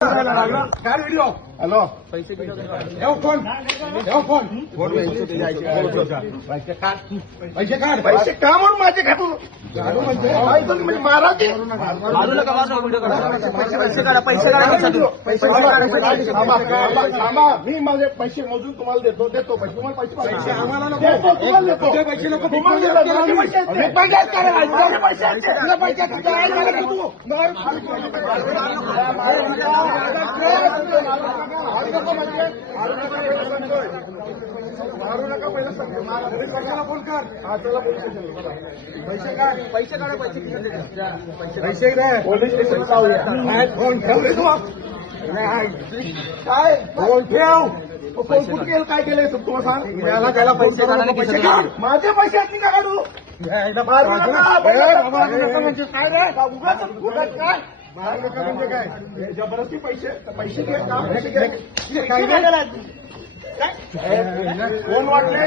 video hello पैसे phone phone पैसे काढ पैसे का म्हणून माझे काढू म्हणजे मारा ते मी माझे पैसे मोजून तुम्हाला देतो पैसे तुम्हाला पैसे आम्हाला देतो पैसे नको मारू नका पहिला फोन कर चला पैसे काढ पैसे पोलीस स्टेशन फोन ठेव काय फोन ठेव फोन कुठे केलं काय केलंय तुम्हाला सांग त्याला पैसे काढ माझे पैसे आहेत का काढू मारू नका म्हणजे काय रे उगाच काय मारू नका म्हणजे काय जबरदस्ती पैसे घे काय कोण वाटले